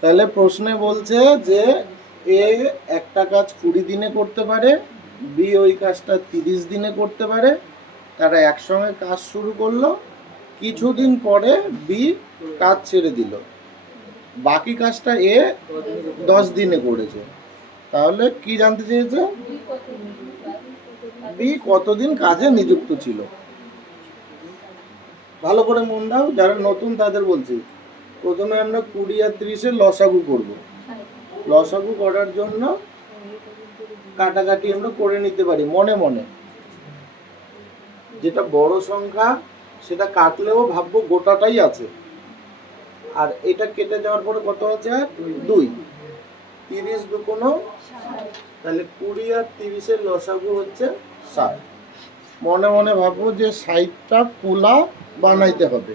তাহলে প্রশ্নে বলছে যে এ একটা কাজ 20 দিনে করতে পারে, বি ওই কাজটা 30 দিনে করতে পারে। তারা একসঙ্গে কাজ শুরু করলো, কিছুদিন পরে বি কাজ ছেড়ে দিল, বাকি কাজটা এ 10 দিনে করেছে। তাহলে কি জানতে চেয়েছে? বি কতদিন কাজে নিযুক্ত ছিল। ভালো করে মন দাও, যারা নতুন তাদের বলছি। প্রথমে আমরা 20 আর 30-এর লসাগু করব। লসাগু করার জন্য কাটাকাটি আমরা করে নিতে পারি মনে মনে। যেটা বড় সংখ্যা সেটা কাটলেও ভাববো গোটাটাই আছে, আর এটা কেটে যাওয়ার পরে কত আছে? 2। 30 দুগুণ, তাহলে 20 আর 30-এর লসাগু হচ্ছে 60। মনে মনে ভাববো যে 60টা কুলা বানাইতে হবে।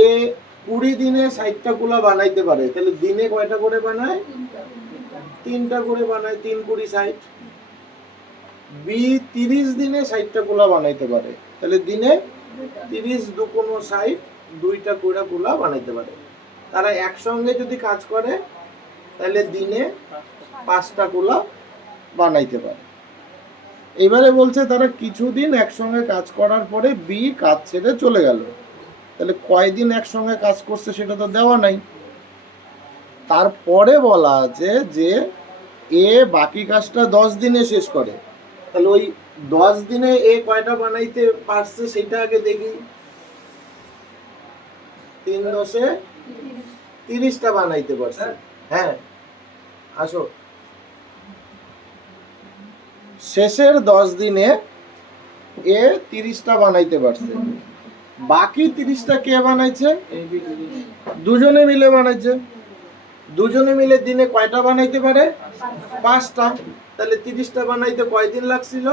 এ 20 দিনে 60টা কুলা বানাইতে পারে, তাহলে দিনে কয়টা করে বানায়? 3টা করে বানায়। 3 20 60। বি 30 দিনে 60টা কুলা বানাইতে পারে, তাহলে দিনে 30 দুগুণ 60, 2টা করে কুলা বানাইতে পারে। তারা একসঙ্গে যদি কাজ করে তাহলে দিনে 5টা কুলা বানাইতে পারে। এবারে বলছে তারা কিছুদিন একসঙ্গে কাজ করার পরে বি কাজ ছেড়ে চলে গেল। তাহলে কয়দিন একসঙ্গে কাজ করছে সেটা তো দেওয়া নাই। তারপরে বলা আছে যে এ বাকি কাজটা 10 দিনে শেষ করে। তাহলে ওই 10 দিনে এ কয়টা বানাইতে পারছে সেটা আগে দেখি। 3 10-এ 30টা বানাইতে পারছে। হ্যাঁ, আসো। শেষের 10 দিনে এ 30টা বানাইতে পারছে। বাকি 30টা কে বানাইছে? দুজনে মিলে বানাইছে। দুজনে মিলে দিনে কয়টা বানাইতে পারে? 5টা। তাহলে 30টা বানাইতে কয়দিন লাগছিল?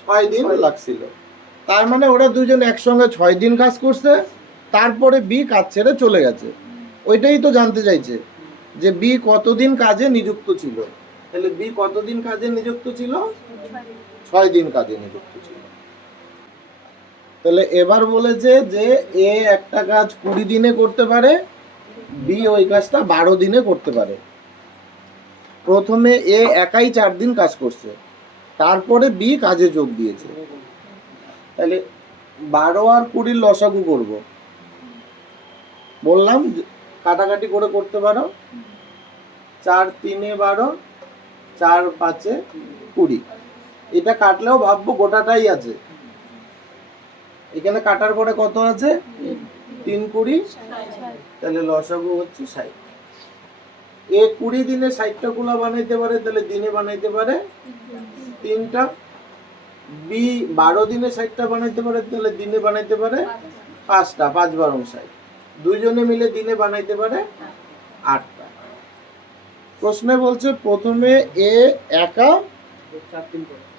6 দিন লাগছিল। তার মানে ওরা দুজন একসঙ্গে 6 দিন কাজ করছে, তারপরে বি কাজ ছেড়ে চলে গেছে। ওইটাই তো জানতে চাইছে যে বি কতদিন কাজে নিযুক্ত ছিল। তাহলে বি কতদিন কাজে নিযুক্ত ছিল? 6 দিন কাজে নিযুক্ত ছিল। তাহলে এবার বলেছে যে এ একটা কাজ 20 দিনে করতে পারে, বি ওই কাজটা 12 দিনে করতে পারে। প্রথমে এ একাই 4 দিন কাজ করছে, তারপরে বি কাজে যোগ দিয়েছে। তাহলে 12 আর 20-র লসাগু করব। বললাম কাটাকাটি করে করতে পারো। 4 3-এ 12, 4 5-এ 20। এটা কাটলেও ভাববো গোটাটাই আছে। এখানে কাটার পরে কত আছে? 3 20, তাহলে লসাগু হচ্ছে 60। এ 20 দিনে 60টা কুলা বানাইতে পারে, তাহলে দিনে বানাইতে পারে 3টা। বি 12 দিনে 60টা বানাইতে পারে, তাহলে দিনে বানাইতে পারে 5টা। 5 12 60। দুইজনে মিলে দিনে বানাইতে পারে 8টা। প্রশ্নে বলছে প্রথমে এ একা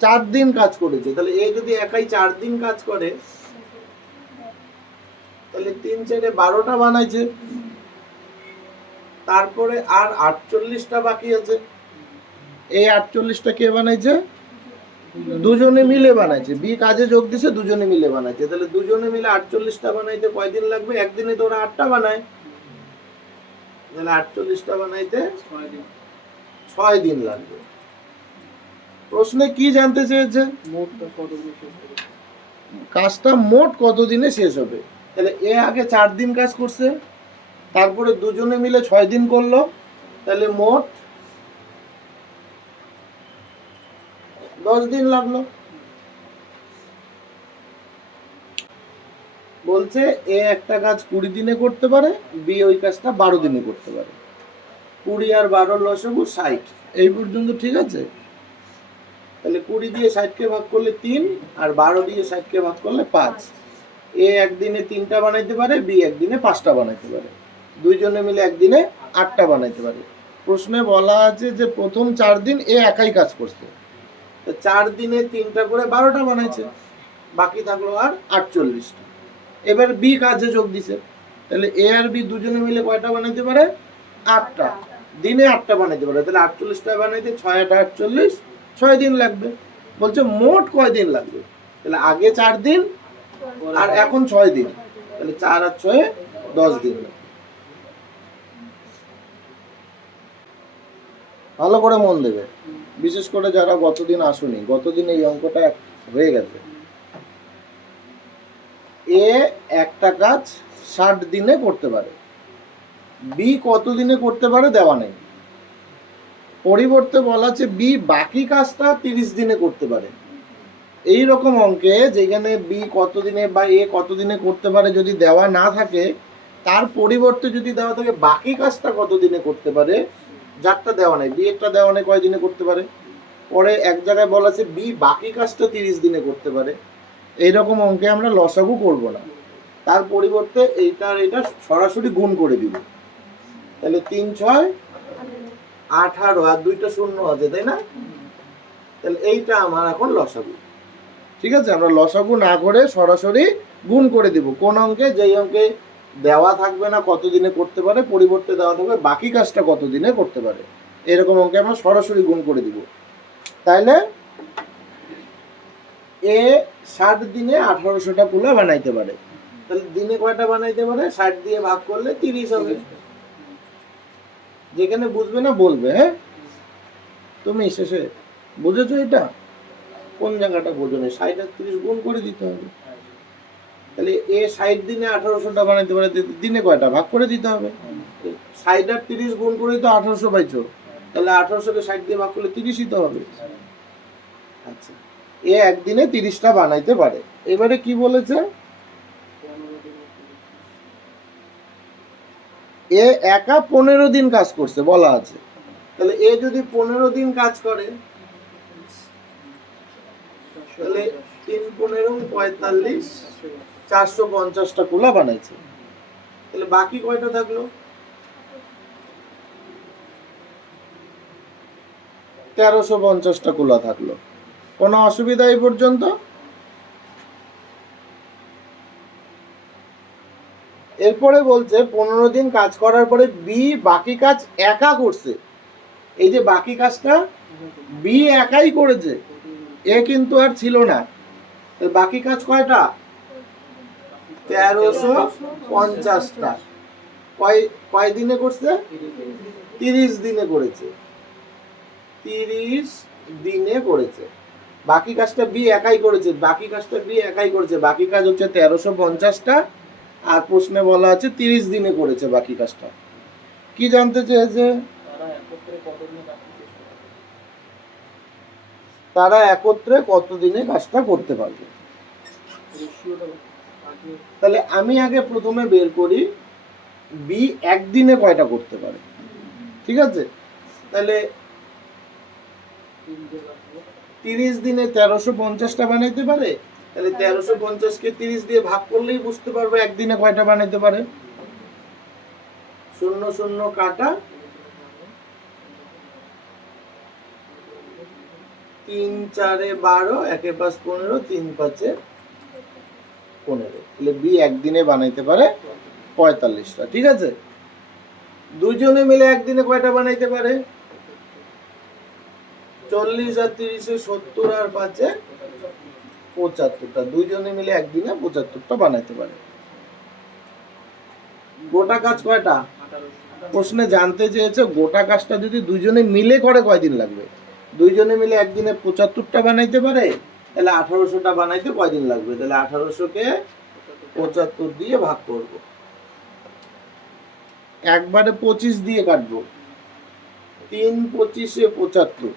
4 দিন কাজ করেছে। তাহলে এ যদি একাই 4 দিন কাজ করে তাহলে 3 4-এ 12টা বানাইছে। তারপরে আর 48টা বাকি আছে। এই 48টা কে বানাইছে? দুজনে মিলে বানাইছে। বি কাজে যোগ দিছে, দুজনে মিলে বানাইছে। তাহলে দুজনে মিলে 48টা বানাইতে কয়দিন লাগবে? একদিনে তো ওরা 8টা বানায়, তাহলে 48টা বানাইতে 6 দিন লাগবে। প্রশ্নে কি জানতে চেয়েছে? কাজটা মোট কত দিনে শেষ হবে। তাহলে এ আগে 4 দিন কাজ করছে, তারপরে দুজনে মিলে 6 দিন করলো, তাহলে মোট 10 দিন লাগলো। বলছে এ একটা কাজ 20 দিনে করতে পারে, বি ওই কাজটা 12 দিনে করতে পারে। 20 আর 12-র লসাগু 60। এই পর্যন্ত ঠিক আছে? তাহলে 20 দিয়ে 60-কে ভাগ করলে 3, আর 12 দিয়ে 60-কে ভাগ করলে 5। এ একদিনে 3টা বানাইতে পারে, বি একদিনে 5টা বানাইতে পারে। দুইজনে মিলে একদিনে 8টা বানাইতে পারে। প্রশ্নে বলা আছে যে প্রথম 4 দিন এ একাই কাজ করছে, তো 4 দিনে 3টা করে 12টা বানাইছে, বাকি থাকলো আর 48টা। এবার বি কাজে যোগ দিছে, তাহলে এ আর বি দুজনে মিলে কয়টা বানাইতে পারে? 8টা। দিনে 8টা বানাইতে পারে, তাহলে 48টা বানাইতে 6 8 48, 6 দিন লাগবে। বলছে মোট কয় দিন লাগবে। তাহলে আগে 4 দিন আর এখন 6 দিন, তাহলে 4 আর 6 10 দিন। ভালো করে মন দেবে, বিশেষ করে যারা গতদিন আসুনি, গতদিন এই অঙ্কটা হয়ে গেছে। এ একটা কাজ 60 দিনে করতে পারে, বি কত দিনে করতে পারে দেওয়া নেই। পরিবর্তে বলা আছে বি বাকি কাজটা 30 দিনে করতে পারে। এই রকম অঙ্কে যেখানে বি কত দিনে বা এ কত দিনে করতে পারে যদি দেওয়া না থাকে, তার পরিবর্তে যদি দেওয়া থাকে বাকি কাজটা কত দিনে করতে পারে, যারটা দেওয়া নেই, বি একটা দেওয়া নেই কয় দিনে করতে পারে, পরে এক জায়গায় বলা আছে বি বাকি কাজটা 30 দিনে করতে পারে। এইরকম অঙ্কে আমরা লসাগু করব না, তার পরিবর্তে এইটা আর এটা সরাসরি গুণ করে দিব। তাহলে 3 6 18 আর 2টা শূন্য আছে, তাই না? তাহলে এইটা আমার এখন লসাগু। ঠিক আছে, আমরা লসাগু না করে সরাসরি গুণ করে দিব। কোন অঙ্কে? যেই অঙ্কে দেওয়া থাকবে না কত দিনে করতে পারে, পরিবর্তে দেওয়া থাকবে বাকি কাজটা কত দিনে করতে পারে, এরকম অঙ্কে আমরা সরাসরি গুণ করে দিব। তাইলে এ 60 দিনে 1800টা কুলা বানাইতে পারে। তাহলে দিনে কয়টা বানাইতে পারে? 60 দিয়ে ভাগ করলে 30 হবে। যেখানে বুঝবে না বলবে। হ্যাঁ, তুমি শেষে বুঝেছো এটা? কোন জায়গাটা বোঝো না? 60 আর 30 গুণ করে দিতে হবে। তাহলে এ 60 দিনে 1800টা বানাইতে পারে, দিনে কয়টা ভাগ করে দিতে হবে। 60 আর 30 গুণ করে তো 1800 পাইছো, তাহলে 1800কে 60 দিয়ে ভাগ করলে 30ই তো হবে। আচ্ছা, এ একদিনে 30টা বানাইতে পারে। এবারে কি বলেছে? এ একা 15 দিন কাজ করছে বলা আছে। তাহলে এ যদি 15 দিন কাজ করে, তাহলে 3 15 45 450টা কুলা বানাইছে। তাহলে বাকি কয়টা থাকলো? 1350টা কুলা থাকলো। কোনো অসুবিধা এই পর্যন্ত? এরপরে বলছে 15 দিন কাজ করার পরে বি বাকি কাজ একা করছে। এই যে বাকি কাজটা বি একাই করেছে, এ কিন্তু আর ছিল না। বাকি কাজ কয়টা? 1350টা। কয় দিনে করছে? 30 দিনে করেছে। 30 দিনে করেছে। বাকি কাজটা বি একাই করেছে, বাকি কাজটা বি একাই করেছে। বাকি কাজ হচ্ছে 1350টা, আর প্রশ্নে বলা আছে 30 দিনে করেছে বাকি কাজটা। কি জানতে চেয়েছে? তারা একত্রে কতদিনে কাজটা করতে পারবে। তাহলে আমি আগে প্রথমে বের করি বি একদিনে কয়টা করতে পারে। ঠিক আছে, তাহলে 30 দিনে 1350টা বানাইতে পারে। তাহলে 1350কে 30 দিয়ে ভাগ করলেই বুঝতে পারবো একদিনে কয়টা বানাইতে পারে। 0 0 কাটা, 3 4 12, 1 5 15, 3 5 15। তাহলে বি একদিনে বানাইতে পারে 45টা। ঠিক আছে, দুইজনে মিলে একদিনে কয়টা বানাইতে পারে? 40 আর 30 70 আর 5 75টা। দুইজনে মিলে একদিনে 75টা বানাইতে পারে। গোটা কাজ কয়টা? প্রশ্নে জানতে চেয়েছে গোটা কাজটা যদি দুইজনে মিলে করে কয়দিন লাগবে। দুইজনে মিলে একদিনে 75টা বানাইতে পারে, তাহলে 1800টা বানাইতে কয়দিন লাগবে? তাহলে 1800কে 75 দিয়ে ভাগ করব। একবারে 25 দিয়ে কাটবো। 3 25 75।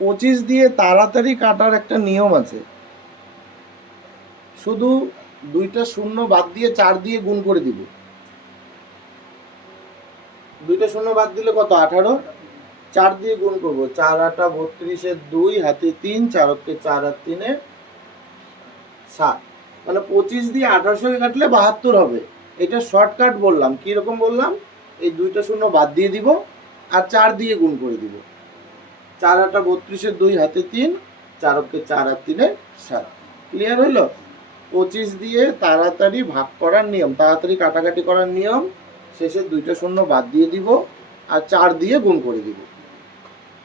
25 দিয়ে তাড়াতাড়ি কাটার একটা নিয়ম আছে, শুধু 2টা শূন্য বাদ দিয়ে 4 দিয়ে গুণ করে দিব। 2টা শূন্য বাদ দিলে কত? 18। 4 দিয়ে গুণ করব, 4 8 32 2 হাতে 3, 4 কে 4 আর 3 7। মানে 25 দিয়ে 1800 কাটলে 72 হবে। এটা শর্টকাট বললাম। কি রকম বললাম? এই 2টা শূন্য বাদ দিয়ে দিব আর 4 দিয়ে গুণ করে দিব। 4 8 32 2 হাতে 3, 4 কে 4 আর 3 7। ক্লিয়ার হলো? 25 দিয়ে তাড়াতাড়ি ভাগ করার নিয়ম, তাড়াতাড়ি কাটাকাটি করার নিয়ম। শেষে 2টা শূন্য বাদ দিয়ে দিব আর 4 দিয়ে গুণ করে দিব।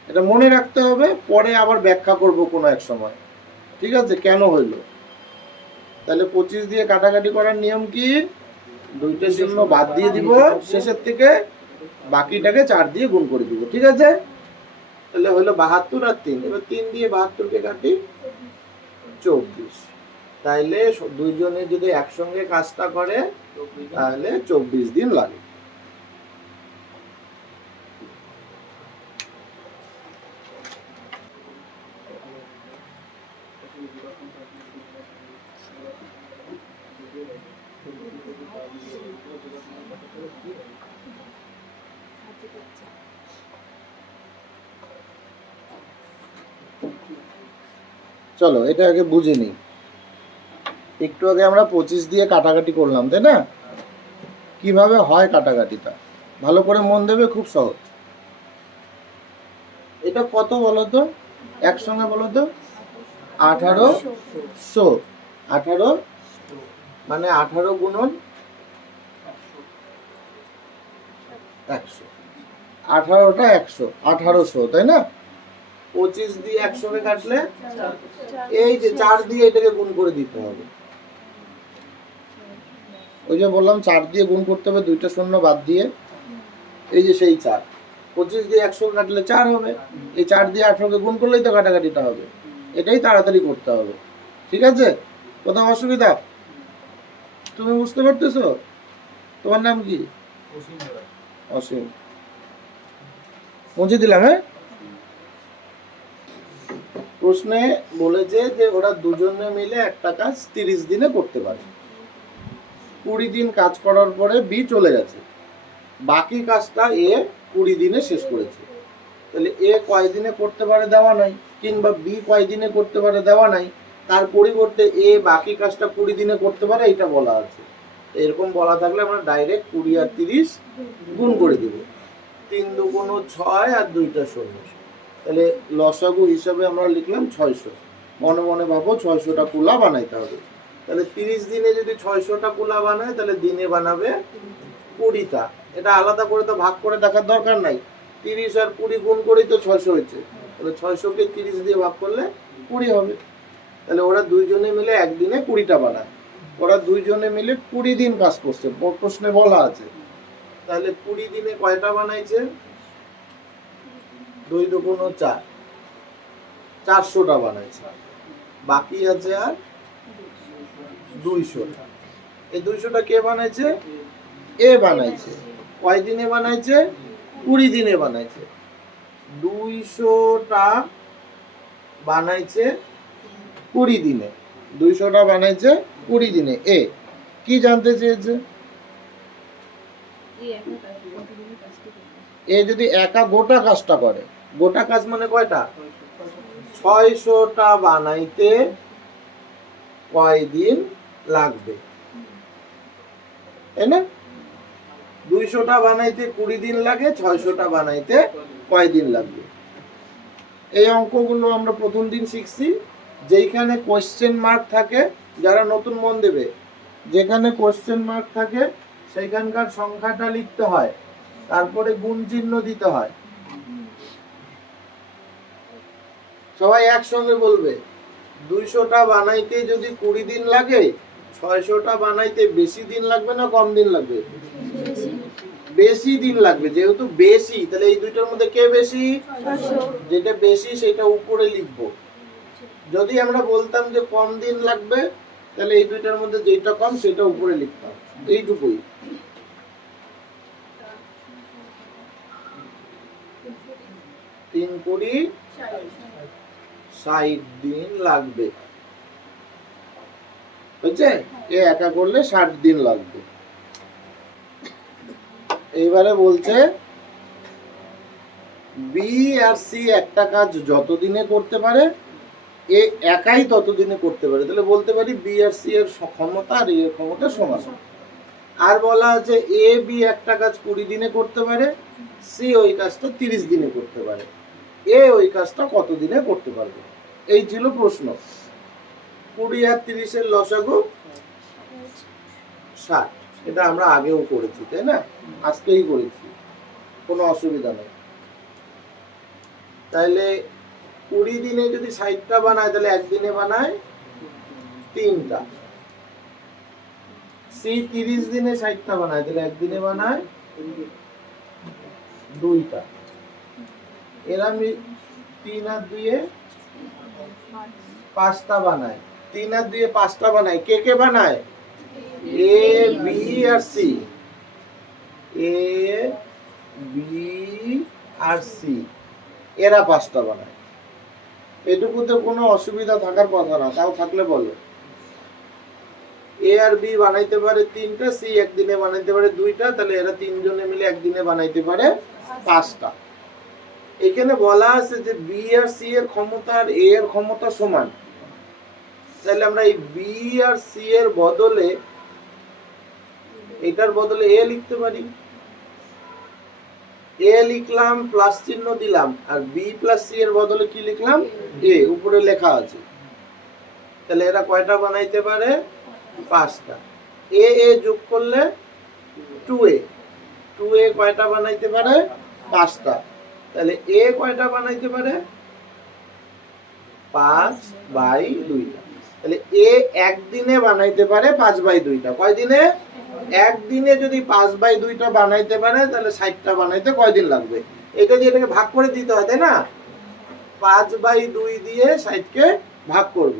এটা মনে রাখতে হবে, পরে আবার ব্যাখ্যা করব কোনো এক সময়। ঠিক আছে, কেন হইলো? তাহলে 25 দিয়ে কাটাকাটি করার নিয়ম কি? দুইটা শূন্য বাদ দিয়ে দিব শেষের থেকে, বাকিটাকে 4 দিয়ে গুণ করে দিব। ঠিক আছে, তাহলে হলো 72 আর 3। এবার 3 দিয়ে 72 কে কাটি, 24। তাইলে দুইজনে যদি একসঙ্গে কাজটা করে তাহলে 24 দিন লাগে। চলো এটা আগে বুঝে নিই। একটু আগে আমরা 25 দিয়ে কাটাকাটি করলাম, তাই না? কিভাবে হয় কাটাকাটিটা ভালো করে মন দেবে, খুব সহজ। এটা কত বলো তো, একসঙ্গে বলো তো? 1800। 18 মানে 18 গুণন 100, 18টা 100, 1800, তাই না? 25 দিয়ে 100 কে কাটলে এই যে 4 দিয়ে এটাকে গুণ করে দিতে হবে। ওই যে বললাম 4 দিয়ে গুণ করতে হবে, দুইটা শূন্য বাদ দিয়ে, এই যে সেই 4। 25 দিয়ে 100 কাটলে 4 হবে, এই 4 দিয়ে 18 কে গুণ করলেই তো কাটাকাটিটা হবে। এটাই তাড়াতাড়ি করতে হবে। ঠিক আছে, কোথাও অসুবিধা? তুমি বুঝতে পারতেছো? তোমার নাম কি? অসীম। মুছে দিলাম। হ্যাঁ, প্রশ্নে বলেছে যে ওরা দুজনে মিলে একটা কাজ 30 দিনে করতে পারে। 20 দিন কাজ করার পরে বি চলে গেছে, বাকি কাজটা এ 20 দিনে শেষ করেছে। তাহলে এ কয় দিনে করতে পারে দেওয়া নাই, কিংবা বি কয় দিনে করতে পারে দেওয়া নাই, তার পরিবর্তে এ বাকি কাজটা 20 দিনে করতে পারে এটা বলা আছে। এরকম বলা থাকলে আমরা ডাইরেক্ট 20 আর 30 গুণ করে দিব। 3 দুগুণ 6 আর 2টা শূন্য, তাহলে লসাগু হিসাবে আমরা লিখলাম 600। মনে মনে ভাবো 600টা কুলা বানাইতে হবে। তাহলে 30 দিনে যদি 600টা কুলা বানায় তাহলে দিনে বানাবে 20টা। এটা আলাদা করে তো ভাগ করে দেখার দরকার নাই, 30 আর 20 গুণ করেই তো 600 হয়েছে। তাহলে 600কে 30 দিয়ে ভাগ করলে 20 হবে। তাহলে ওরা দুইজনে মিলে একদিনে 20টা বানায়। ওরা দুইজনে মিলে 20 দিন কাজ করছে, প্রশ্নে বলা আছে। তাহলে 20 দিনে কয়টা বানাইছে? 2 দুগুণ 4, 400টা বানাইছে। বাকি আছে আর 200টা। এই 200টা কে বানাইছে? এ বানাইছে। কয় দিনে বানাইছে? 20 দিনে বানাইছে। 200টা বানাইছে 20 দিনে। 200টা বানাইছে 20 দিনে। এ কি জানতে চেয়েছে? এ যদি একা গোটা কাজটা করে, গোটা কাজ মানে কয়টা? 600টা বানাইতে কয় দিন লাগবে, তাই না? 200টা বানাইতে 20 দিন লাগে, 600টা বানাইতে কয় দিন লাগবে? এই অঙ্কগুলো আমরা প্রথম দিন শিখছি। যেখানে কোশ্চেন মার্ক থাকে, যারা নতুন মন দেবে, যেখানে কোশ্চেন মার্ক থাকে সেখানকার সংখ্যাটা লিখতে হয়, তারপরে গুণ চিহ্ন দিতে হয়। সবাই একসঙ্গে বলবে, 200টা বানাইতে যদি 20 দিন লাগে, 600টা বানাইতে বেশি দিন লাগবে না কম দিন লাগবে? বেশি দিন লাগবে। যেহেতু বেশি, তাহলে এই দুইটার মধ্যে কে বেশি? যেটা বেশি সেটা উপরে লিখবো। যদি আমরা বলতাম যে কম দিন লাগবে, তাহলে এই দুইটার মধ্যে যেটা কম সেটা উপরে লিখতাম। এইটুকুই। তিন 20 60 দিন লাগবে, বুঝছে? এ একা করলে 60 দিন লাগবে। এইবারে বলছে বি আর সি একটা কাজ যত দিনে করতে পারে, এ একাই তত দিনে করতে পারে। তাহলে বলতে পারি বি আর সি এর ক্ষমতা আর এর ক্ষমতা সমান। আর বলা আছে এ বি একটা কাজ 20 দিনে করতে পারে, সি ওই কাজটা 30 দিনে করতে পারে। এ ওই কাজটা কত দিনে করতে পারবে? এই ছিল প্রশ্ন। 20 আর 30 এর লসাগু 60। এটা আমরা আগেও করেছি, তাই না? আজকেই করেছি, কোনো অসুবিধা নেই। তাইলে 20 দিনে যদি 60টা বানায় তাহলে একদিনে বানায় 3টা। সি 30 দিনে 60টা বানায় তাহলে একদিনে বানায় 2টা। এরা 3 আর 2 5টা বানায়, 3 আর 2 5টা বানায়। কে কে বানায়? A B R C, A B R C এরা 5টা বানায়। এটুকুতে কোনো অসুবিধা থাকার কথা না, তাও থাকলে বলো। এ আর বি বানাইতে পারে 3টা, সি একদিনে বানাইতে পারে 2টা, তাহলে এরা 3 জনে মিলে একদিনে বানাইতে পারে 5টা। এখানে বলা আছে যে বি আর সি এর ক্ষমতা আর এ এর ক্ষমতা সমান, তাহলে আমরা এই বি আর সি এর বদলে এটার বদলে এ লিখতে পারি। এ লিখলাম, প্লাস চিহ্ন দিলাম, আর বি প্লাস সি এর বদলে কি লিখলাম? এ, উপরে লেখা আছে। তাহলে এরা কয়টা বানাইতে পারে? 5টা। এ এ যোগ করলে 2a, 2a কয়টা বানাইতে পারে? 5টা। তাহলে এ কয়টা বানাইতে পারে? 5/2টা। তাহলে এ একদিনে বানাইতে পারে 5/2টা। কয় দিনে? একদিনে যদি 5/2টা বানাইতে পারে তাহলে 60টা বানাইতে কয়দিন লাগবে? এটা দিয়ে এটাকে ভাগ করে দিতে হয়, তাই না? 5/2 দিয়ে 60কে ভাগ করব।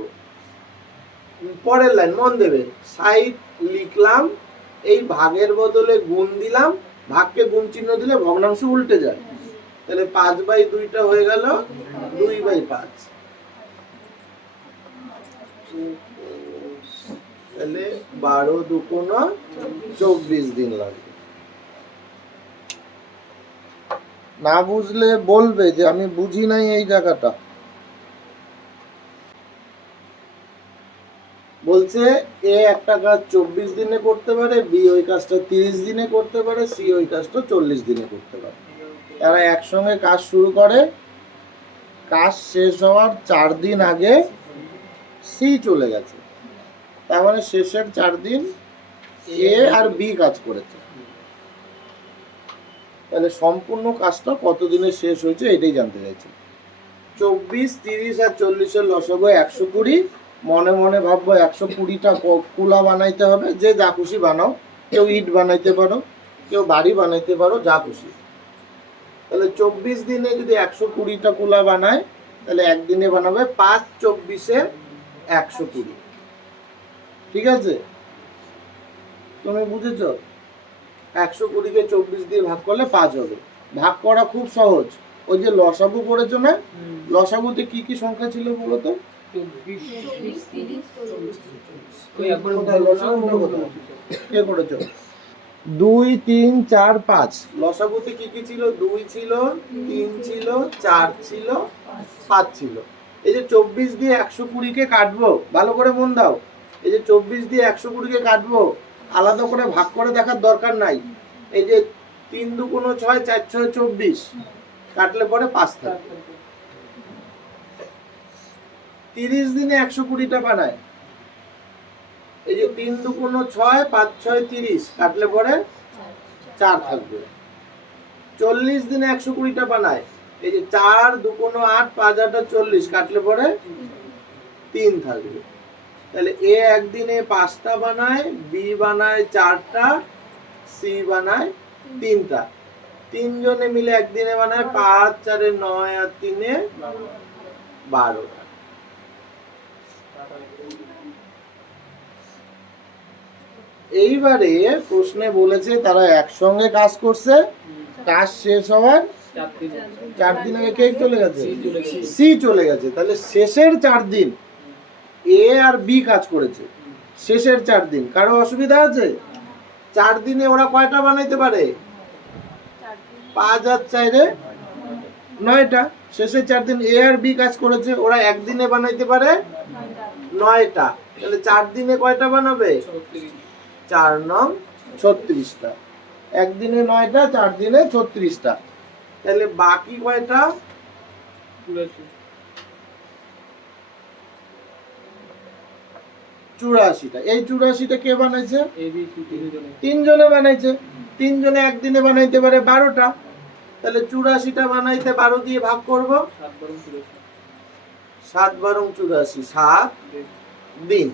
পরের লাইন মন দেবে, 60 লিখলাম, এই ভাগের বদলে গুণ দিলাম, ভাগকে গুণ চিহ্ন দিলে ভগ্নাংশ উল্টে যায়, তাহলে 5/2টা হয়ে গেল 2/5। তাহলে 12 দুগুণ 24 দিন লাগবে। না বুঝলে বলবে যে আমি বুঝি নাই এই জায়গাটা। বলছে এ একটা কাজ 24 দিনে করতে পারে, বি ওই কাজটা 30 দিনে করতে পারে, সি ওই কাজটা 40 দিনে করতে পারে। তারা একসঙ্গে কাজ শুরু করে, কাজ শেষ হওয়ার 4 দিন আগে সি চলে গেছে, তার মানে শেষের 4 দিন এ আর বি কাজ করেছে। তাহলে সম্পূর্ণ কাজটা কত দিনে শেষ হয়েছে এটাই জানতে চাইছে। 24, 30 আর 40 এর লসাগু 120। মনে মনে ভাববো 120টা কুলা বানাইতে হবে। যে যা খুশি বানাও, কেউ ইট বানাইতে পারো, কেউ বাড়ি বানাইতে পারো, যা খুশি। তাহলে 24 দিনে যদি 120টা কুলা বানায় তাহলে একদিনে বানাবে 5/24 120। ঠিক আছে, তুমি বুঝেছো? 120কে 24 দিয়ে ভাগ করলে 5 হবে। ভাগ করা খুব সহজ। ওই যে লসাগু করেছো না, লসাগুতে কি কি সংখ্যা ছিল বলো তো? 2, 3, 4, 5। লসাগুতে কি কি ছিল? 2 ছিল, 3 ছিল, 4 ছিল, 5 ছিল। এই যে 24 দিয়ে 120কে কাটবো, ভালো করে মন দাও। এই যে 24 দিয়ে 120কে কাটবো, আলাদা করে ভাগ করে দেখার দরকার নাই। এই যে 3 দুগুণ 6, 4 6 24, কাটলে পরে 5 থাকবে। 30 দিনে 120টা বানায়। এই যে 3 দুগুণ 6, 5 6 30, কাটলে পরে 4 থাকবে। 40 দিনে 120টা বানায়। এই যে 4 দুগুণ 8, 5 8 40, কাটলে পরে 3 থাকবে। তাহলে এ একদিনে 5টা বানায়, বি বানায় 4টা, সি বানায় 3টা। 3 জনে মিলে একদিনে বানায় 5 4 9 আর 3 12। এইবারে প্রশ্নে বলেছে তারা একসঙ্গে কাজ করছে, কাজ শেষ হওয়ার 4 দিন আগে কে চলে গেছে? সি চলে গেছে। তাহলে শেষের 4 দিন এ আর বি কাজ করেছে। শেষের 4 দিন কারো অসুবিধা আছে? 4 দিনে ওরা কয়টা বানাইতে পারে? 5 আর 4 9টা। শেষের 4 দিন এ আর বি কাজ করেছে, ওরা একদিনে বানাইতে পারে 9টা। তাহলে 4 দিনে কয়টা বানাবে? 4 নং 36টা। একদিনে 9টা, 4 দিনে 36টা। তাহলে বাকি কয়টা? 84টা। এই 84টা কে বানাইছে? 3 জনে বানাইছে। 3 জনে একদিনে বানাইতে পারে 12টা। তাহলে 84টা বানাইতে 12 দিয়ে ভাগ করব, 7 বারং 84, 7 দিন।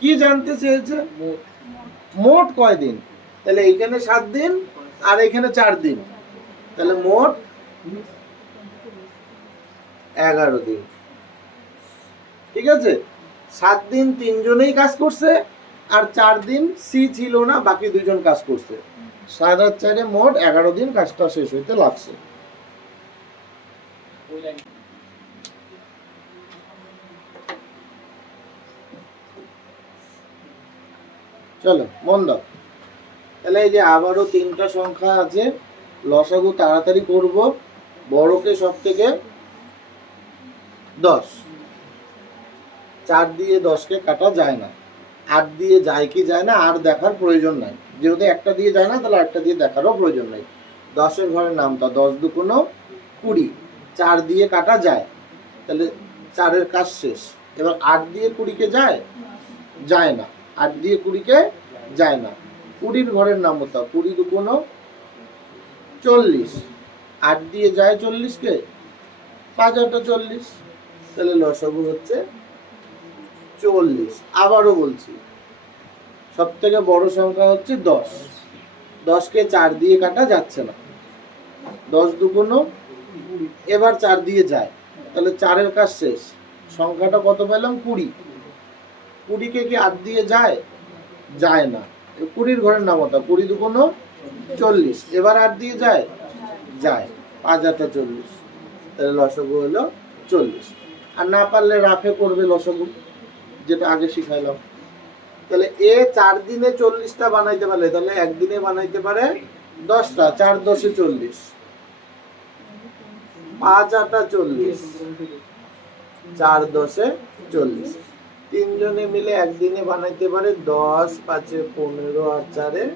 কি জানতে চেয়েছে? মোট কয় দিন। তাহলে এইখানে 7 দিন আর এখানে 4 দিন, তাহলে মোট 11 দিন। ঠিক আছে, 7 দিন 3 জনেই কাজ করছে, আর 4 দিন সি ছিল না, বাকি 2 জন কাজ করছে। 7 আর 4 মোট 11 দিন কাজটা শেষ হইতে লাগছে। চলো মন দাও। তাহলে এই যে আবারও 3টা সংখ্যা আছে, লসাগু তাড়াতাড়ি করব। বড়কে সব থেকে 10, 4 দিয়ে 10কে কাটা যায় না। 8 দিয়ে যায় কি যায় না আর দেখার প্রয়োজন নাই, যেহেতু একটা দিয়ে যায় না তাহলে একটা দিয়ে দেখারও প্রয়োজন নাই। 10-এর ঘরের নামটা 10 দুগুণ 20, 4 দিয়ে কাটা যায়, তাহলে 4-এর কাজ শেষ। এবার 8 দিয়ে 20কে যায়, যায় না। 8 দিয়ে 20কে যায় না। 20-র ঘরের নাম হতো 20 দুগুণ 40, 8 দিয়ে যায় 40কে, 5 8 40, তাহলে লসাগু হচ্ছে 40। আবারও বলছি, সব থেকে বড় সংখ্যা হচ্ছে 10, 10কে 4 দিয়ে কাটা যাচ্ছে না। 10 দুগুণ, এবার 4 দিয়ে যায়, তাহলে 4-এর কাজ শেষ। সংখ্যাটা কত পেলাম? 20। 20কে কি 8 দিয়ে যায়? যায় না। 20-র ঘরের নাম হতো 20 দুগুণ 40, এবার 8 দিয়ে যায়, যায়। 5 8 40, তাহলে লসাগু হলো 40। আর না পারলে রাফে করবে লসাগু, যেটা আগে শিখাইলাম। তাহলে এ 4 দিনে 40টা বানাইতে পারলে, তাহলে একদিনে বানাইতে পারে 10টা। 4 10 40, 5 8 40, 4 10 40। 3 জনে মিলে একদিনে বানাইতে পারে 10 5 15 আর 4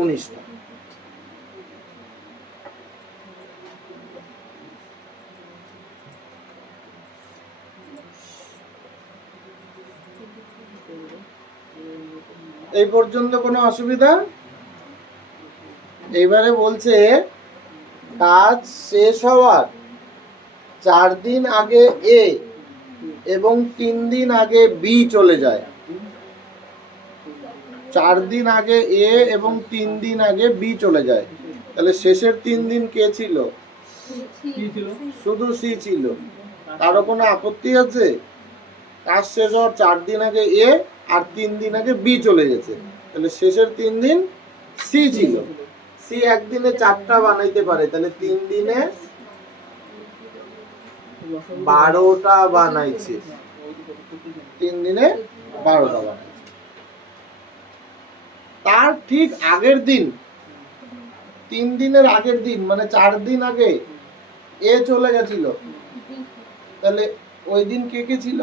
19টা। এই পর্যন্ত কোনো অসুবিধা? এইবারে বলছে কাজ শেষ হওয়ার 4 দিন আগে এ এবং 3 দিন আগে বি চলে যায়। 4 দিন আগে এ এবং 3 দিন আগে বি চলে যায়, তাহলে শেষের 3 দিন কে ছিল? শুধু সি ছিল। কারো কোনো আপত্তি আছে? কাজ শেষ হওয়ার 4 দিন আগে এ আর 3 দিন আগে বি চলে গেছে, তাহলে শেষের 3 দিন সি ছিল। সি একদিনে 4টা বানাইতে পারে, তাহলে 3 দিনে 12টা বানাইছে। 3 দিনে 12টা বানাইছে। তার ঠিক আগের দিন, 3 দিনের আগের দিন মানে 4 দিন আগে এ চলে গেছিল, তাহলে ওই দিন কে কে ছিল?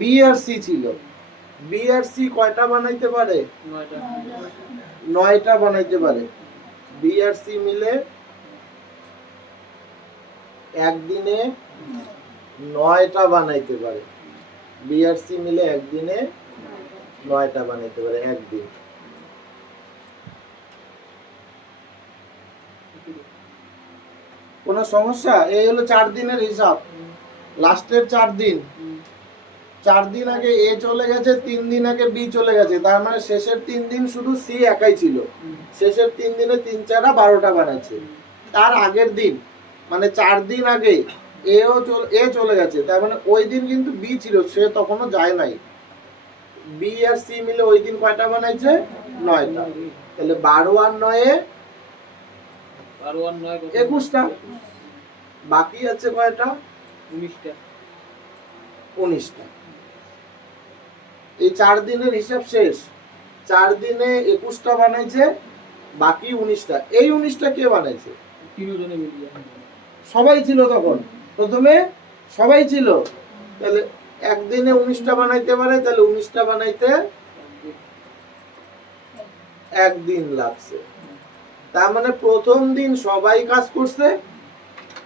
বি আর সি ছিল। বি আর সি কয়টা বানাইতে পারে? 9টা বানাইতে পারে। বি আর সি মিলে একদিনে 9টা বানাইতে পারে। বি আর সি মিলে একদিনে 9টা বানাইতে পারে একদিন। কোন সমস্যা? এই হলো 4 দিনের হিসাব। লাস্টের 4 দিন, 4 দিন আগে এ চলে গেছে, 3 দিন আগে বি চলে গেছে, তার মানে শেষের 3 দিন শুধু সি একাই ছিল। শেষের 3 দিনে 3 4 12টা বানাচ্ছে। তার আগের দিন মানে 4 দিন আগে এ চলে গেছে, তার মানে ওই দিন কিন্তু বি ছিল, সে তখনও যায় নাই। বি আর সি মিলে ওই দিন কয়টা বানাইছে? 9টা। তাহলে 12 আর 9 21টা। বাকি আছে কয়টা? 19টা। এই 4 দিনের হিসাব শেষ। 4 দিনে 21টা বানাইছে, বাকি 19টা। এই 19টা কে বানাইছে? সবাই ছিল তখন, প্রথমে সবাই ছিল। তাহলে একদিনে 19টা বানাইতে পারে, তাহলে 19টা বানাইতে একদিন লাগছে। তার মানে প্রথম দিন সবাই কাজ করছে,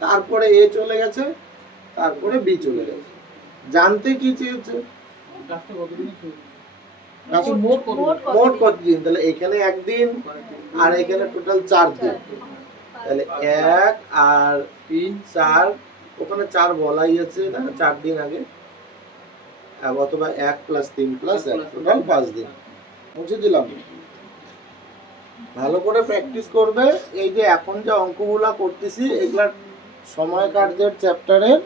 তারপরে এ চলে গেছে, তারপরে বি চলে গেছে। জানতে কি চেয়েছে? মোট কতদিন? তাহলে এখানে একদিন আর এখানে টোটাল 4 দিন, তাহলে 1 আর 3 4 ওখানে 4 বলাই আছে না, 4 দিন আগে, অথবা 1 + 3 + 1 টোটাল 5 দিন মুছে দিলাম। ভালো করে প্র্যাকটিস করবে। এই যে এখন যে অঙ্কগুলা করতেছি এগুলা সময় কার্যের চ্যাপ্টারের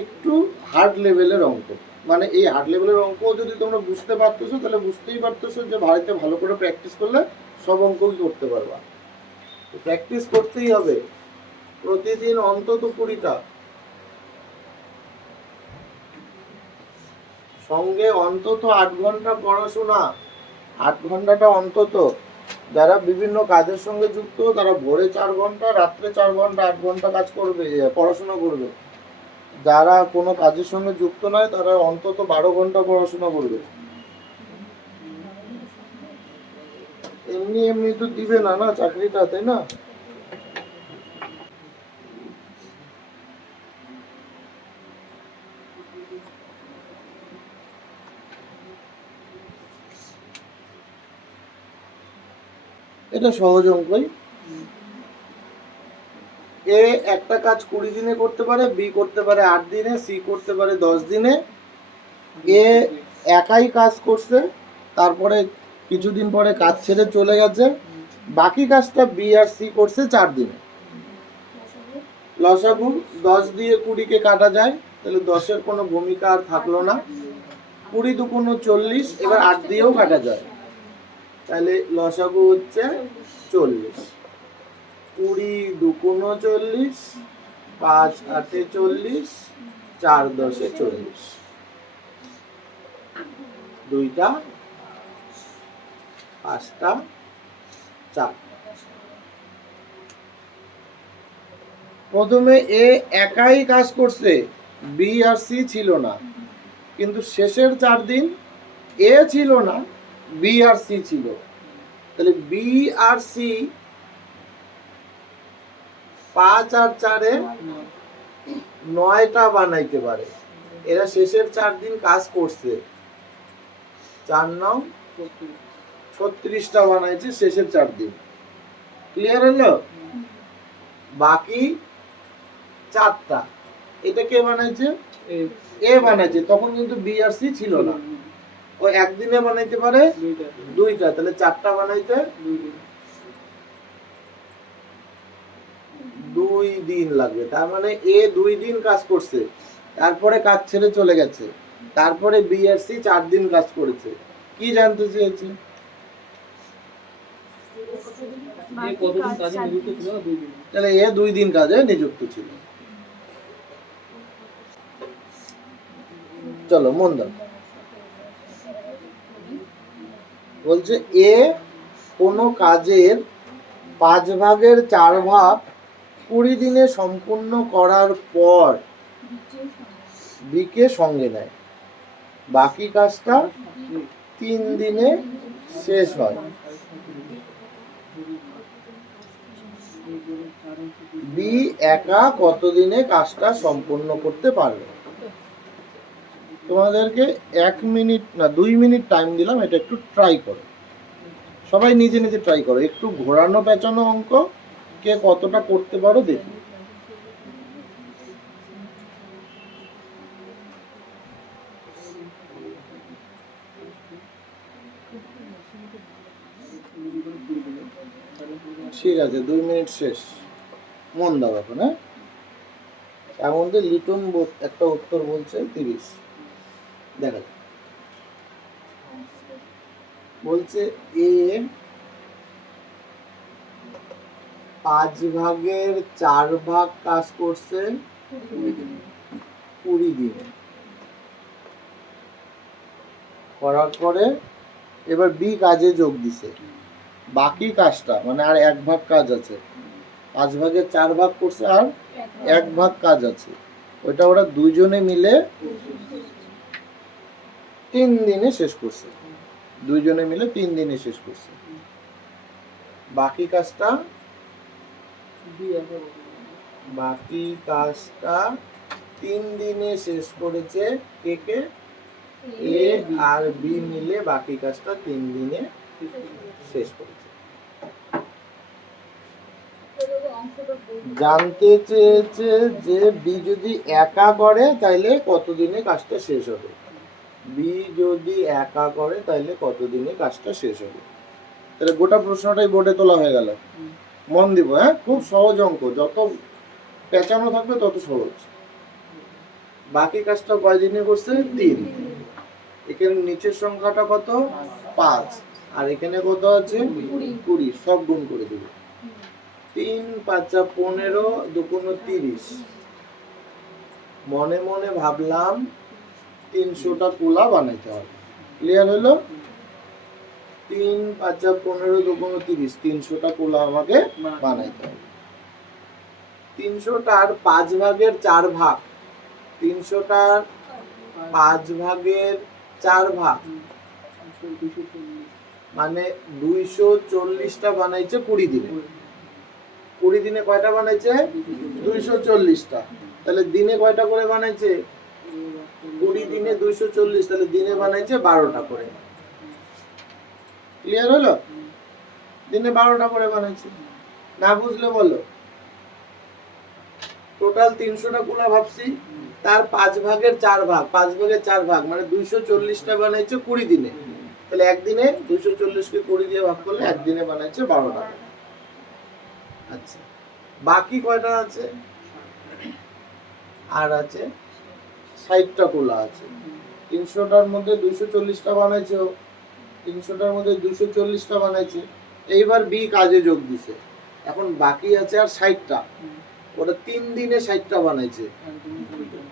একটু হার্ড লেভেলের অঙ্ক। মানে এই হার্ড লেভেলের অঙ্ক যদি তোমরা বুঝতে পারতেছো তাহলে বুঝতেই পারতেছো যে বাড়িতে ভালো করে প্র্যাকটিস করলে সব অঙ্কই করতে পারবা। প্র্যাকটিস করতেই হবে প্রতিদিন অন্তত 20টা, সঙ্গে অন্তত 8 ঘন্টা পড়াশোনা। 8 ঘন্টাটা অন্তত। যারা বিভিন্ন কাজের সঙ্গে যুক্ত তারা ভোরে 4 ঘন্টা, রাত্রে 4 ঘন্টা, 8 ঘন্টা কাজ করবে, পড়াশোনা করবে। যারা কোনো কাজের সঙ্গে যুক্ত নয় তারা অন্তত 12 ঘন্টা পড়াশোনা করবে। এমনি এমনি তো দিবে না না চাকরিটা, তাই না? এটা সহজ অঙ্কই। এ একটা কাজ 20 দিনে করতে পারে, বি করতে পারে 8 দিনে, সি করতে পারে 10 দিনে। এ একাই কাজ করছে, তারপরে কিছুদিন পরে কাজ ছেড়ে চলে গেছে, বাকি কাজটা বি আর সি করছে 4 দিনে। লসাগু 10 দিয়ে 20কে কাটা যায়, তাহলে 10-এর কোনো ভূমিকা আর থাকলো না। 20 দুগুণ 40, এবার 8 দিয়েও কাটা যায়, তাহলে লসাগু হচ্ছে 40। 20 দুগুণ 40, 5 8 40, 4 10 40। দুইটা, 5টা, 4। প্রথমে এ একাই কাজ করছে, বি আর সি ছিল না, কিন্তু শেষের 4 দিন এ ছিল না, বি আর সি ছিল। তাহলে বি আর সি 5 আর 4-এ 9টা বানাইতে পারে। এরা শেষের 4 দিন কাজ করছে, 4 9 36টা বানাইছে শেষের 4 দিন। ক্লিয়ার হলো? বাকি 4টা এটা কে বানাইছে? এ বানাইছে। তখন কিন্তু বি আর সি ছিল না, ও একদিনে বানাইতে পারে 2টা, তাহলে 4টা বানাইতে 2 দিন লাগবে। তার মানে এ 2 দিন কাজ করছে, তারপরে কাজ ছেড়ে চলে গেছে, তারপরে বি আর সি 4 দিন কাজ করেছে। কি জানতে চেয়েছে? তাহলে এ 2 দিন কাজে নিযুক্ত ছিল। চলো মন দাও। বলছে এ কোনো কাজের 5 ভাগের 4 ভাগ 20 দিনে সম্পূর্ণ করার পর বিকে সঙ্গে নেয়, বাকি কাজটা 3 দিনে শেষ হয়। বি একা কত দিনে কাজটা সম্পূর্ণ করতে পারবে? তোমাদেরকে 1 মিনিট না 2 মিনিট টাইম দিলাম, এটা একটু ট্রাই করো। সবাই নিজে নিজে ট্রাই করো, একটু ঘোরানো পেঁচানো অঙ্ক কে কতটা করতে পারো দেখি। ঠিক আছে, 2 মিনিট শেষ। মন দাও এখন। হ্যাঁ, তার মধ্যে লিটন একটা উত্তর বলছে 30। দেখা যাক। বলছে এ 5 ভাগের 4 ভাগ কাজ করছে 20 দিনে। করার পরে এবার বি কাজে যোগ দিছে, বাকি কাজটা মানে আর 1 ভাগ কাজ আছে। 5 ভাগের 4 ভাগ করছে আর 1 ভাগ কাজ আছে, ওইটা ওরা দুইজনে মিলে 3 দিনে শেষ করছে। দুইজনে মিলে 3 দিনে শেষ করছে। বাকি কাজটা 3 দিনে শেষ করেছে কে কে? এ আর বি মিলে বাকি কাজটা 3 দিনে শেষ করেছে। জানতে চেয়েছে যে বি যদি একা করে তাহলে কতদিনে কাজটা শেষ হবে। বি যদি একা করে তাহলে কতদিনে কাজটা শেষ হবে। তাহলে গোটা প্রশ্নটাই বোর্ডে তোলা হয়ে গেল। মন দিব, হ্যাঁ, খুব সহজ অঙ্ক, যত পেঁচানো থাকবে তত সহজ। বাকি কাজটা কয়দিনে করছে? 3। এখানে নিচের সংখ্যাটা কত? 5। আর এখানে কত আছে? 20। সব গুণ করে দেবে। 3 5 15 2 30। মনে মনে ভাবলাম 300টা কুলা বানাইতে হবে। ক্লিয়ার হলো? 3 5 15 2 30, 300টা কুলা আমাকে বানাইতে হবে। 300টার 5 ভাগের 4 ভাগ, 300টার 5 ভাগের 4 ভাগ মানে 240টা বানাইছে 20 দিনে। 20 দিনে কয়টা বানাইছে? 240টা। তাহলে দিনে কয়টা করে বানাইছে? 20 দিনে 240, তাহলে দিনে বানাইছে 12টা করে। ক্লিয়ার হলো? দিনে 12টা করে বানাইছে। না বুঝলে বলো। টোটাল 300টা কুলা ভাবছি, তার 5 ভাগের 4 ভাগ, 5 ভাগের 4 ভাগ মানে 240টা বানাইছে 20 দিনে। তাহলে একদিনে 240কে 20 দিয়ে ভাগ করলে একদিনে বানাইছে 12টা। আচ্ছা, বাকি কয়টা আছে? আর আছে 60টা কুলা আছে। 300টার মধ্যে 240টা বানাইছে, 300টার মধ্যে 240টা বানাইছে। এইবার বি কাজে যোগ দিছে, এখন বাকি আছে আর 60টা। ওটা 3 দিনে 60টা বানাইছে,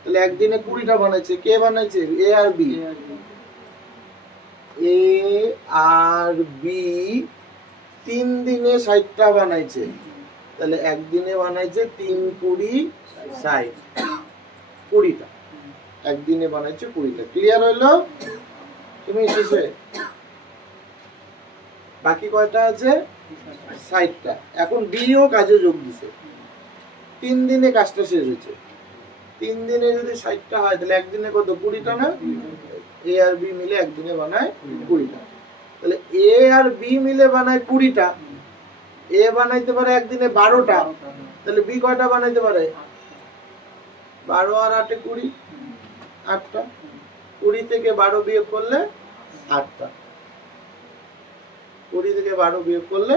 তাহলে একদিনে 20টা বানাইছে। কে বানাইছে? এ আর বি। এ আর বি 3 দিনে 60টা বানাইছে, তাহলে একদিনে বানাইছে 3 20 60, 20টা। একদিনে বানাইছে 20টা। ক্লিয়ার হইলো? তুমি শেষে বাকি কয়টা আছে? 60টা। এখন বিও কাজে যোগ দিছে, 3 দিনে কাজটা শেষ হয়েছে। 3 দিনে যদি 60টা হয় তাহলে একদিনে কত? 20টা না? এ আর বি মিলে একদিনে বানায় 20টা। তাহলে এ আর বি মিলে বানায় 20টা। এ বানাইতে পারে একদিনে 12টা, তাহলে বি কয়টা বানাইতে পারে? 12 আর 8 20, 8টা। 20 থেকে 12 বিয়োগ করলে 8টা। 20 থেকে 12 বিয়োগ করলে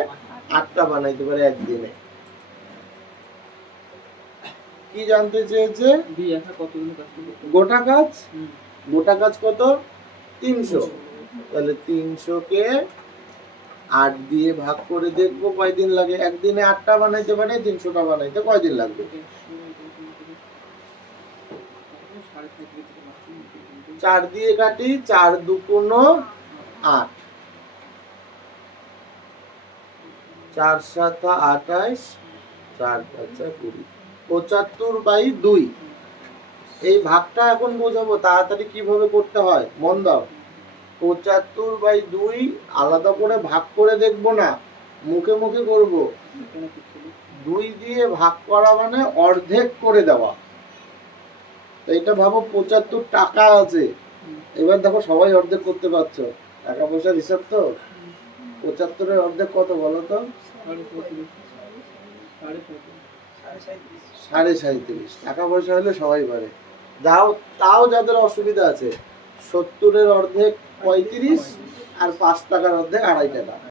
8টা বানাইতে পারে একদিনে। কি জানতে চেয়েছে? গোটা কাজ। গোটা কাজ কত? 300। তাহলে 300কে 8 দিয়ে ভাগ করে দেখবো কয়দিন লাগে। একদিনে 8টা বানাইতে পারে, 300টা বানাইতে কয়দিন লাগবে? 4 দিয়ে কাটি, 4 2 8, 4 7 28, 4 5 20, 75/2। এই ভাগটা এখন বোঝাবো তাড়াতাড়ি কিভাবে করতে হয়। মন দাও। 75/2 আলাদা করে ভাগ করে দেখবো না, মুখে মুখে করব। 2 দিয়ে ভাগ করা মানে অর্ধেক করে দেওয়া। তো এটা ভাবো 75 টাকা আছে। এবার দেখো সবাই অর্ধেক করতে পারছো। টাকা পয়সার হিসাব তো। 75-এর অর্ধেক কত বলো তো? 37.5। টাকা পয়সা হলে সবাই পারে। তাও যাদের অসুবিধা আছে, 70-এর অর্ধেক 35 আর 5 টাকার অর্ধেক 2.5 টাকা।